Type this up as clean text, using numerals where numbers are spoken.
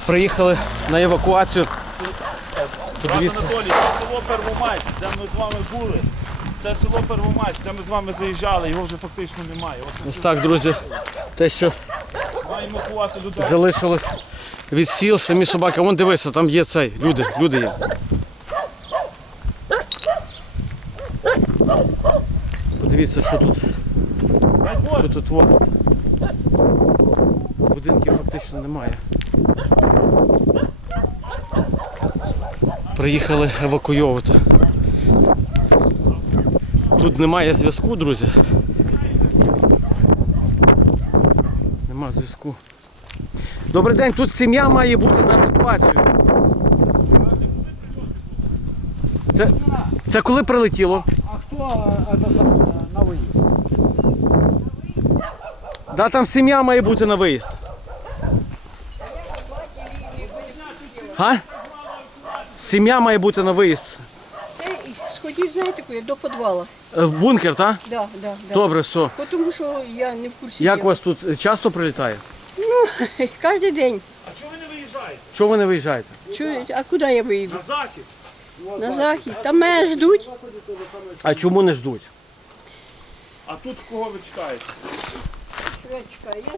Приїхали на евакуацію. Подивіться. Анатолій, це село Первомайськ, де ми з вами були. Це село Первомайськ, де ми з вами заїжджали, його вже фактично немає. Ось так, друзі, те, що Маємо ховати людей. залишилось від сіл, самі собаки. Вон дивися, там є цей, люди є. Подивіться, що тут твориться. Будинків фактично немає. Приїхали евакуйовувати. Тут немає зв'язку, друзі. Нема зв'язку. Добрий день, тут сім'я має бути на евакуацію. Це коли прилетіло? А хто на виїзд? Да, там сім'я має бути на виїзд. Га? Сім'я має бути на виїзд. Це сходіть, знаєте, куди? До підвалу. В бункер, так? Да. Добре, все. Тому що я не в курсі. Як у діла. вас тут часто прилітає? Ну, кожен день. А чого ви не виїжджаєте? Чого ви не виїжджаєте? Чуєте? А куди я виїду? На захід. На захід. Там мене ждуть. А чому не ждуть? А тут кого ви чекаєте? Я чекаю.